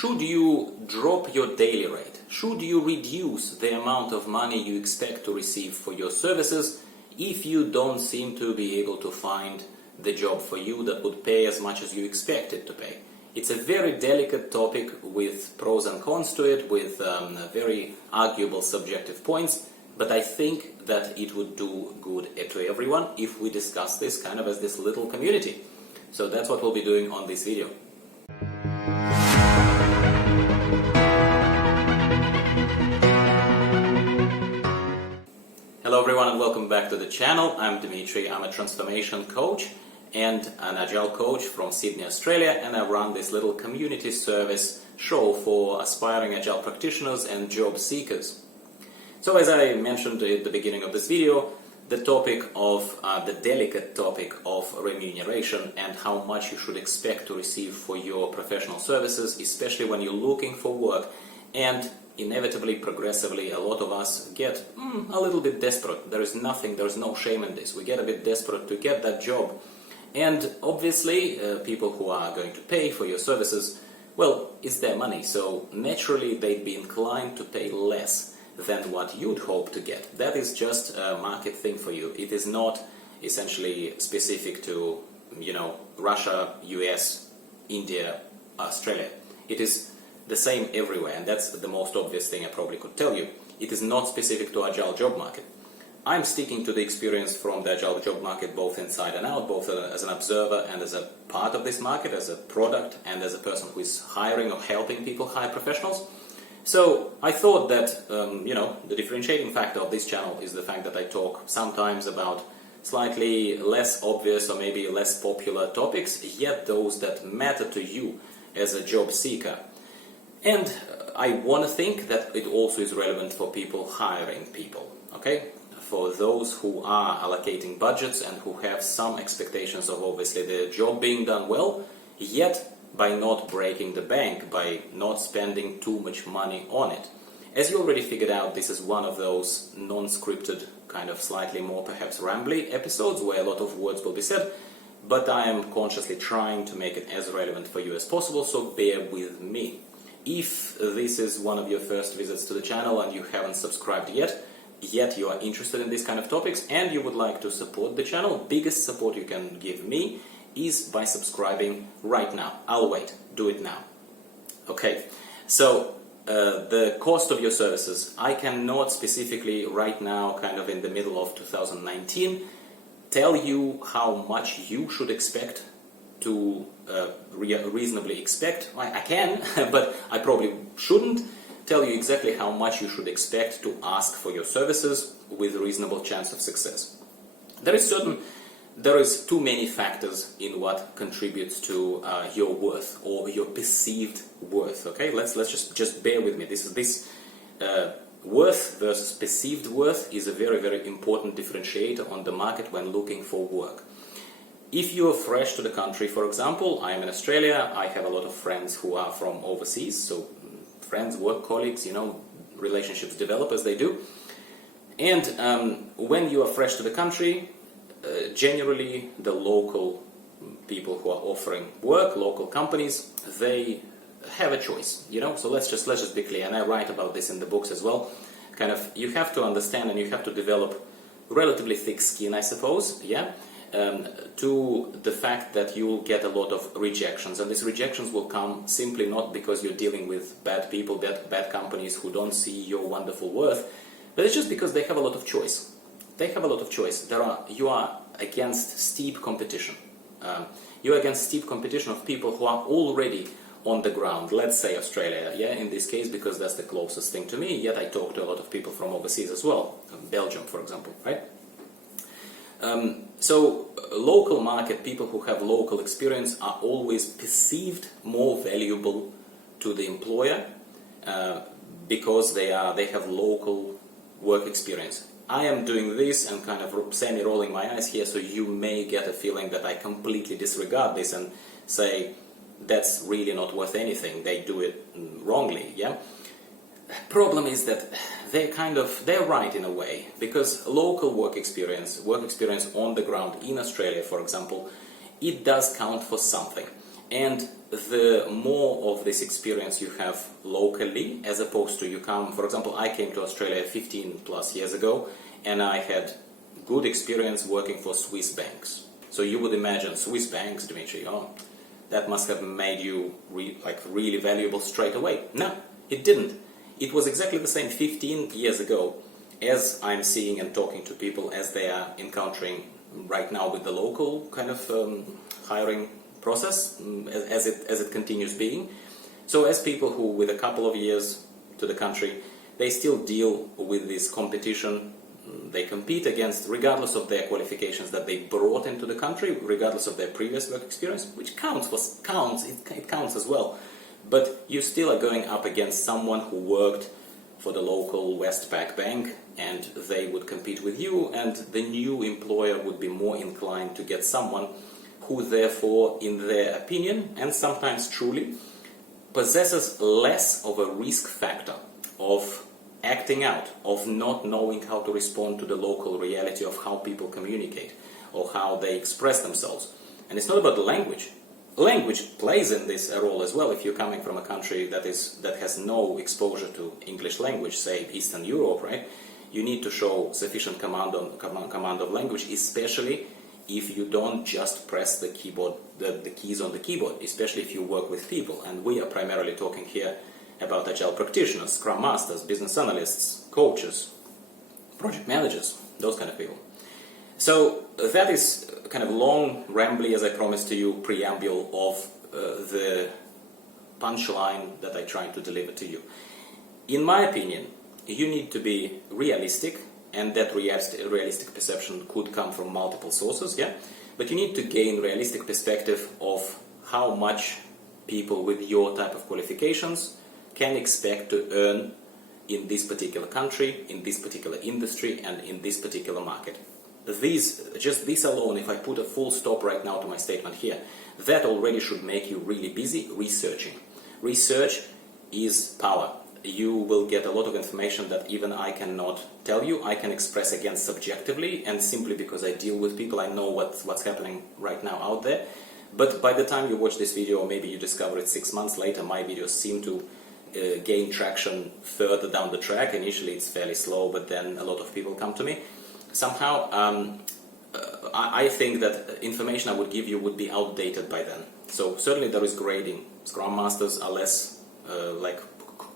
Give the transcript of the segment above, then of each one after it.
Should you drop your daily rate? Should you reduce the amount of money you expect to receive for your services if you don't seem to be able to find the job for you that would pay as much as you expect it to pay? It's a very delicate topic with pros and cons to it, with very arguable subjective points, but I think that it would do good to everyone if we discuss this kind of as this little community. So that's what we'll be doing on this video. Hello everyone and welcome back to the channel. I'm Dimitri. I'm a transformation coach and an agile coach from Sydney, Australia, and I run this little community service show for aspiring agile practitioners and job seekers. So as I mentioned at the beginning of this video, the topic of the delicate topic of remuneration and how much you should expect to receive for your professional services, especially when you're looking for work. And inevitably, progressively, a lot of us get a little bit desperate. There is no shame in this. We get a bit desperate to get that job. And obviously, people who are going to pay for your services, well, it's their money. So naturally, they'd be inclined to pay less than what you'd hope to get. That is just a market thing for you. It is not essentially specific to, Russia, US, India, Australia. It is the same everywhere, and that's the most obvious thing I probably could tell you. It is not specific to agile job market. I'm sticking to the experience from the agile job market both inside and out, both as an observer and as a part of this market, as a product and as a person who is hiring or helping people hire professionals. So I thought that, the differentiating factor of this channel is the fact that I talk sometimes about slightly less obvious or maybe less popular topics, yet those that matter to you as a job seeker. And I want to think that it also is relevant for people hiring people, okay? For those who are allocating budgets and who have some expectations of obviously the job being done well, yet by not breaking the bank, by not spending too much money on it. As you already figured out, this is one of those non-scripted, kind of slightly more perhaps rambly episodes where a lot of words will be said, but I am consciously trying to make it as relevant for you as possible, so bear with me. If this is one of your first visits to the channel and you haven't subscribed yet you are interested in these kind of topics and you would like to support the channel, biggest support you can give me is by subscribing right now. I'll wait. Do it now. Okay, so the cost of your services, I cannot specifically right now, kind of in the middle of 2019, tell you how much you should expect to reasonably expect. I can, but I probably shouldn't tell you exactly how much you should expect to ask for your services with a reasonable chance of success. There is too many factors in what contributes to your worth or your perceived worth. Okay, let's just bear with me. This worth versus perceived worth is a very, very important differentiator on the market when looking for work. If you are fresh to the country, for example, I am in Australia, I have a lot of friends who are from overseas, so friends, work colleagues, relationships develop as they do. And when you are fresh to the country, generally the local people who are offering work, local companies, they have a choice, so let's just be clear, and I write about this in the books as well. Kind of, you have to understand and you have to develop relatively thick skin, I suppose, to the fact that you will get a lot of rejections, and these rejections will come simply not because you're dealing with bad people, bad companies who don't see your wonderful worth, but it's just because they have a lot of choice. They have a lot of choice. You are against steep competition. You're against steep competition of people who are already on the ground. Let's say Australia, in this case, because that's the closest thing to me, yet I talk to a lot of people from overseas as well, Belgium, for example, right? So local market, people who have local experience are always perceived more valuable to the employer because they have local work experience. I am doing this and kind of semi-rolling my eyes here, so you may get a feeling that I completely disregard this and say that's really not worth anything, they do it wrongly, Problem is that they're right in a way, because local work experience on the ground in Australia, for example, it does count for something. And the more of this experience you have locally, as opposed to you come, for example, I came to Australia 15 plus years ago, and I had good experience working for Swiss banks. So you would imagine Swiss banks, Dmitry, oh, that must have made you really valuable straight away. No, it didn't. It was exactly the same 15 years ago as I'm seeing and talking to people as they are encountering right now with the local kind of hiring process as it continues being. So as people who with a couple of years to the country, they still deal with this competition. They compete against, regardless of their qualifications that they brought into the country, regardless of their previous work experience, which counts as well. But you still are going up against someone who worked for the local Westpac bank, and they would compete with you, and the new employer would be more inclined to get someone who therefore, in their opinion, and sometimes truly, possesses less of a risk factor of acting out, of not knowing how to respond to the local reality of how people communicate or how they express themselves. And it's not about the language. Language plays in this a role as well. If you're coming from a country that has no exposure to English language, say Eastern Europe, right? You need to show sufficient command of language, especially if you don't just press the keyboard, the keys on the keyboard, especially if you work with people. And we are primarily talking here about agile practitioners, scrum masters, business analysts, coaches, project managers, those kind of people. So that is kind of long, rambly, as I promised to you, preamble of the punchline that I try to deliver to you. In my opinion, you need to be realistic, and that realistic perception could come from multiple sources, yeah? But you need to gain realistic perspective of how much people with your type of qualifications can expect to earn in this particular country, in this particular industry, and in this particular market. Just this alone, if I put a full stop right now to my statement here, that already should make you really busy researching. Research is power. You will get a lot of information that even I cannot tell you. I can express again subjectively, and simply because I deal with people, I know what's happening right now out there. But by the time you watch this video, or maybe you discover it 6 months later, my videos seem to gain traction further down the track. Initially it's fairly slow, but then a lot of people come to me. Somehow I think that information I would give you would be outdated by then. So certainly there is grading. Scrum Masters are less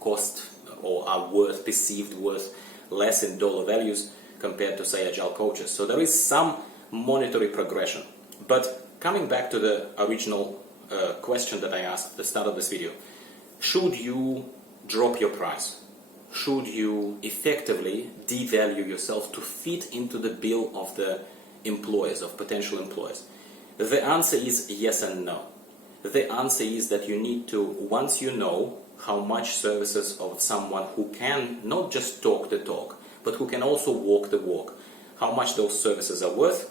cost, or are perceived worth less in dollar values compared to, say, Agile coaches. So there is some monetary progression. But coming back to the original question that I asked at the start of this video, should you drop your price? Should you effectively devalue yourself to fit into the bill of the employers, of potential employers? The answer is yes and no. The answer is that you need to, once you know how much services of someone who can not just talk the talk, but who can also walk the walk, how much those services are worth,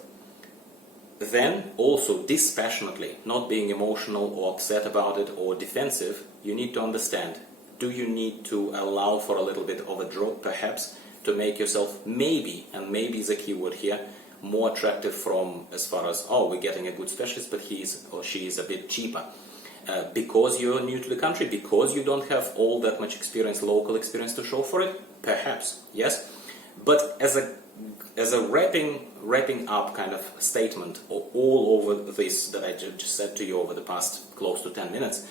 then also dispassionately, not being emotional or upset about it or defensive, you need to understand, do you need to allow for a little bit of a drop perhaps to make yourself maybe, and maybe is a key word here, more attractive from as far as, oh, we're getting a good specialist, but he or she is a bit cheaper. Because you're new to the country, because you don't have all that much experience, local experience to show for it, perhaps, yes. But as a wrapping up kind of statement all over this that I just said to you over the past close to 10 minutes,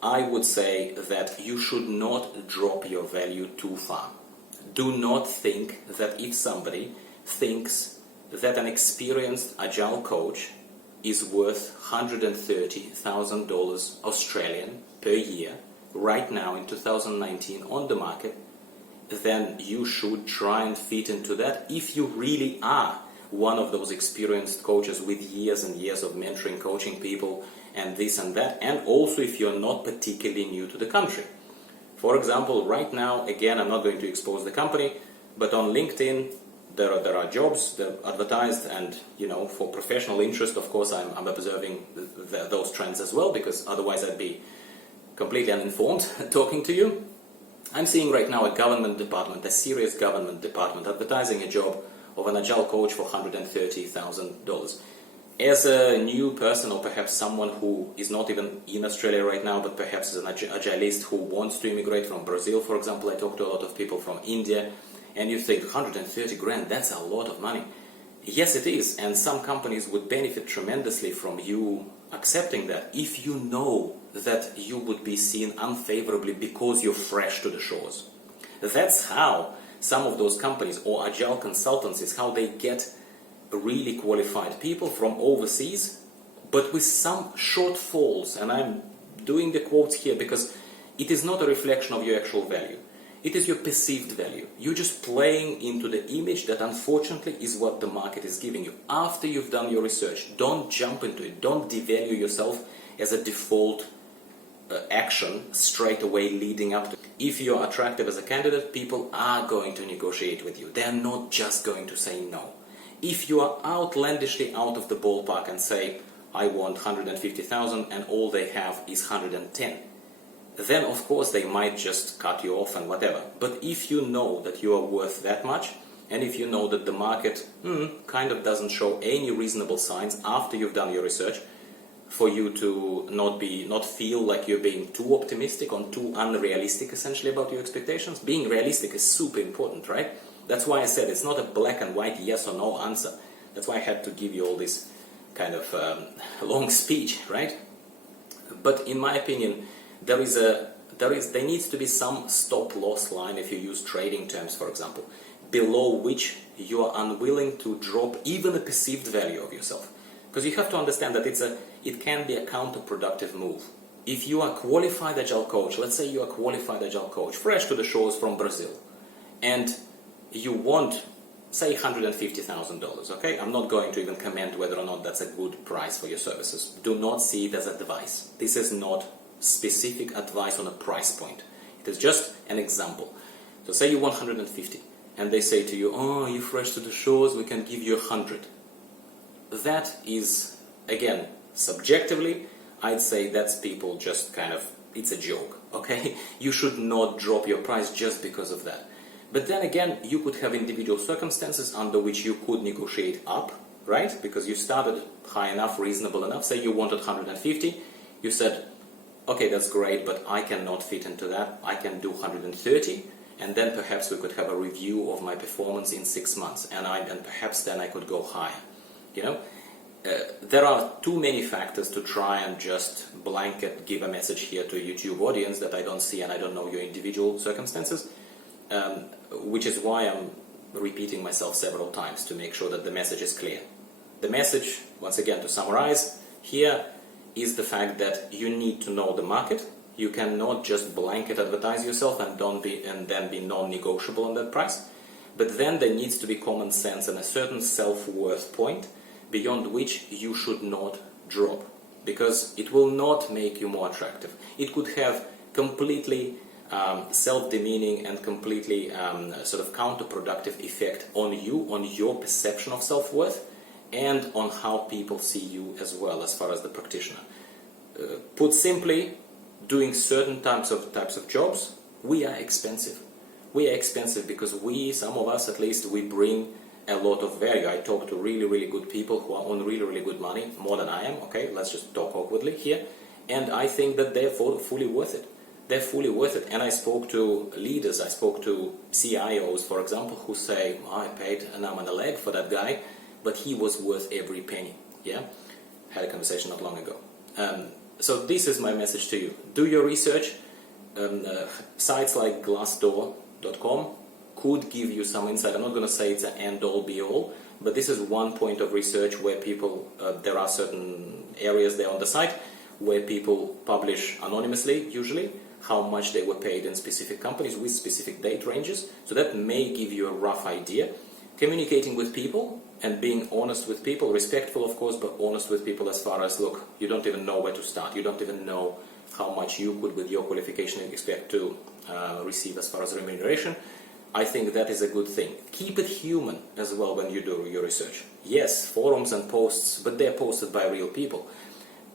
I would say that you should not drop your value too far. Do not think that if somebody thinks that an experienced Agile coach is worth $130,000 Australian per year right now in 2019 on the market, then you should try and fit into that if you really are one of those experienced coaches with years and years of mentoring, coaching people and this and that, and also if you're not particularly new to the country. For example, right now, again, I'm not going to expose the company, but on LinkedIn there are jobs that are advertised, and for professional interest, of course, I'm observing those trends as well, because otherwise I'd be completely uninformed talking to you. I'm seeing right now a government department, a serious government department, advertising a job of an Agile coach for $130,000. As a new person, or perhaps someone who is not even in Australia right now, but perhaps is an agilist who wants to immigrate from Brazil, for example, I talk to a lot of people from India, and you think 130 grand, that's a lot of money. Yes, it is, and some companies would benefit tremendously from you accepting that if you know that you would be seen unfavorably because you're fresh to the shores. That's how some of those companies or agile consultancies, how they get really qualified people from overseas, but with some shortfalls. And I'm doing the quotes here because it is not a reflection of your actual value. It is your perceived value. You're just playing into the image that unfortunately is what the market is giving you. After you've done your research, don't jump into it. Don't devalue yourself as a default action straight away leading up to it. If you're attractive as a candidate, people are going to negotiate with you. They're not just going to say no. If you are outlandishly out of the ballpark and say, I want 150,000 and all they have is 110, then of course they might just cut you off and whatever. But if you know that you are worth that much, and if you know that the market kind of doesn't show any reasonable signs after you've done your research, for you to not feel like you're being too optimistic or too unrealistic essentially about your expectations. Being realistic is super important, right? That's why I said it's not a black and white yes or no answer. That's why I had to give you all this kind of long speech, right? But in my opinion, there needs to be some stop-loss line, if you use trading terms, for example, below which you are unwilling to drop even the perceived value of yourself. Because you have to understand that it can be a counterproductive move. If you are a qualified agile coach, let's say you are a qualified agile coach, fresh to the shores from Brazil, and you want, say, $150,000, okay? I'm not going to even comment whether or not that's a good price for your services. Do not see it as advice. This is not specific advice on a price point. It is just an example. So say you want 150, and they say to you, oh, you're fresh to the shores, we can give you 100. That is, again, subjectively, I'd say that's people just kind of, it's a joke, okay? You should not drop your price just because of that. But then again, you could have individual circumstances under which you could negotiate up, right? Because you started high enough, reasonable enough. Say you wanted 150, you said, okay, that's great, but I cannot fit into that. I can do 130, and then perhaps we could have a review of my performance in 6 months, and perhaps then I could go higher. You know, there are too many factors to try and just blanket give a message here to a YouTube audience that I don't see and I don't know your individual circumstances. Which is why I'm repeating myself several times to make sure that the message is clear. The message, once again, to summarize, here is the fact that you need to know the market. You cannot just blanket advertise yourself and then be non-negotiable on that price. But then there needs to be common sense and a certain self-worth point beyond which you should not drop, because it will not make you more attractive. It could have completely self-demeaning and completely sort of counterproductive effect on you, on your perception of self-worth, and on how people see you as well as far as the practitioner. Put simply, doing certain types of jobs, we are expensive. We are expensive because some of us at least, we bring a lot of value. I talk to really, really good people who are on really, really good money, more than I am, okay? Let's just talk awkwardly here. And I think that they're fully worth it. They're fully worth it. And I spoke to leaders, I spoke to CIOs, for example, who say, oh, I paid an arm and a leg for that guy, but he was worth every penny. Yeah? Had a conversation not long ago. So this is my message to you. Do your research. Sites like Glassdoor.com could give you some insight. I'm not going to say it's an end-all, be-all, but this is one point of research where people, there are certain areas there on the site where people publish anonymously, usually, how much they were paid in specific companies with specific date ranges. So that may give you a rough idea. Communicating with people and being honest with people, respectful of course, but honest with people as far as, look, you don't even know where to start. You don't even know how much you could, with your qualification, expect to receive as far as remuneration. I think that is a good thing. Keep it human as well when you do your research. Yes, forums and posts, but they're posted by real people.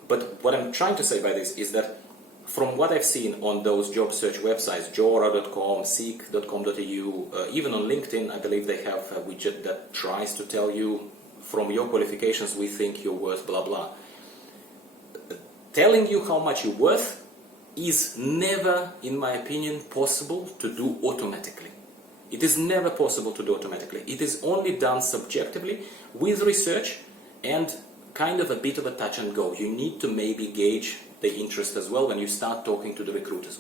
But what I'm trying to say by this is that from what I've seen on those job search websites, Jora.com, Seek.com.au, even on LinkedIn, I believe they have a widget that tries to tell you from your qualifications we think you're worth blah blah. Telling you how much you're worth is never, in my opinion, possible to do automatically. It is never possible to do automatically. It is only done subjectively with research and kind of a bit of a touch and go. You need to maybe gauge the interest as well when you start talking to the recruiters.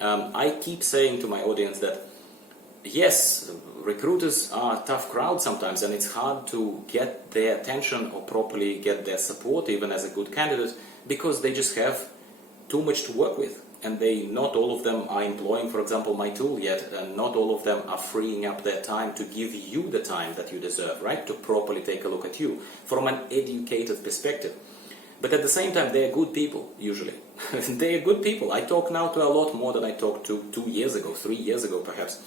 I keep saying to my audience that yes, recruiters are a tough crowd sometimes, and it's hard to get their attention or properly get their support even as a good candidate, because they just have too much to work with, and not all of them are employing, for example, my tool yet, and not all of them are freeing up their time to give you the time that you deserve, right, to properly take a look at you from an educated perspective. But at the same time, they are good people, usually. They are good people. I talk now to a lot more than I talked to 2 years ago, 3 years ago perhaps.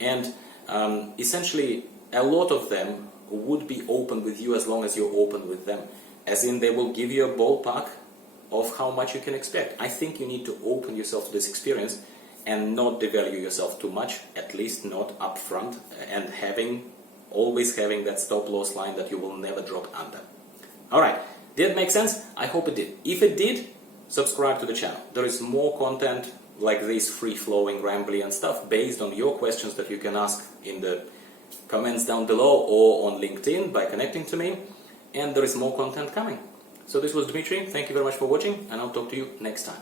And essentially, a lot of them would be open with you as long as you're open with them. As in, they will give you a ballpark of how much you can expect. I think you need to open yourself to this experience and not devalue yourself too much, at least not upfront, and always having that stop-loss line that you will never drop under. Alright, did it make sense? I hope it did. If it did, subscribe to the channel. There is more content like this, free-flowing, rambly and stuff based on your questions that you can ask in the comments down below or on LinkedIn by connecting to me, and there is more content coming. So this was Dmitry, thank you very much for watching, and I'll talk to you next time.